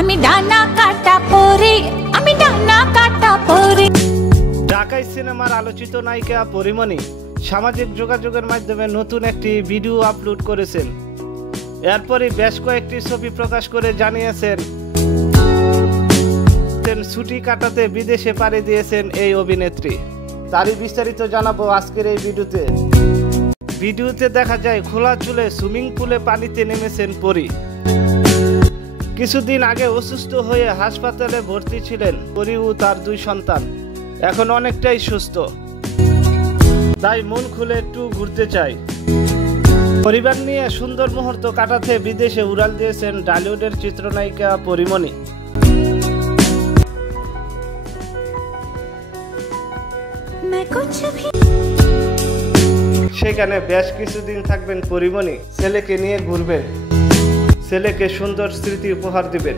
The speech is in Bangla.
আমি ডানা কাটা পরি, আমি ডানা কাটা পরি। ঢাকাই সিনেমার আলোচিত নায়িকা পরিমণি সামাজিক যোগাযোগের মাধ্যমে নতুন একটি ভিডিও আপলোড করেছেন। এরপরই বেশ কয়েকটি ছবি প্রকাশ করে জানিয়েছেন ছুটি কাটাতে বিদেশে পাড়ি দিয়েছেন এই অভিনেত্রী। তারই বিস্তারিত জানাবো আজকের এই ভিডিওতে দেখা যায় খোলা চুলে সুইমিং পুলে পানিতে নেমেছেন পরি। কিছুদিন আগে অসুস্থ হয়ে হাসপাতালে ভর্তি ছিলেন পরি ও তার 2 সন্তান। এখন অনেকটাই সুস্থ, তাই মন খুলে একটু ঘুরতে চাই। পরিবার নিয়ে সুন্দর মুহূর্ত কাটাতে বিদেশে উড়াল দিয়েছেন ঢালিউডের চিত্রনায়িকা পরিমণি। সেখানে বেশ কিছুদিন থাকবেন পরিমণি, ছেলেকে নিয়ে ঘুরবেন, ছেলেকে সুন্দর স্মৃতি উপহার দিবেন।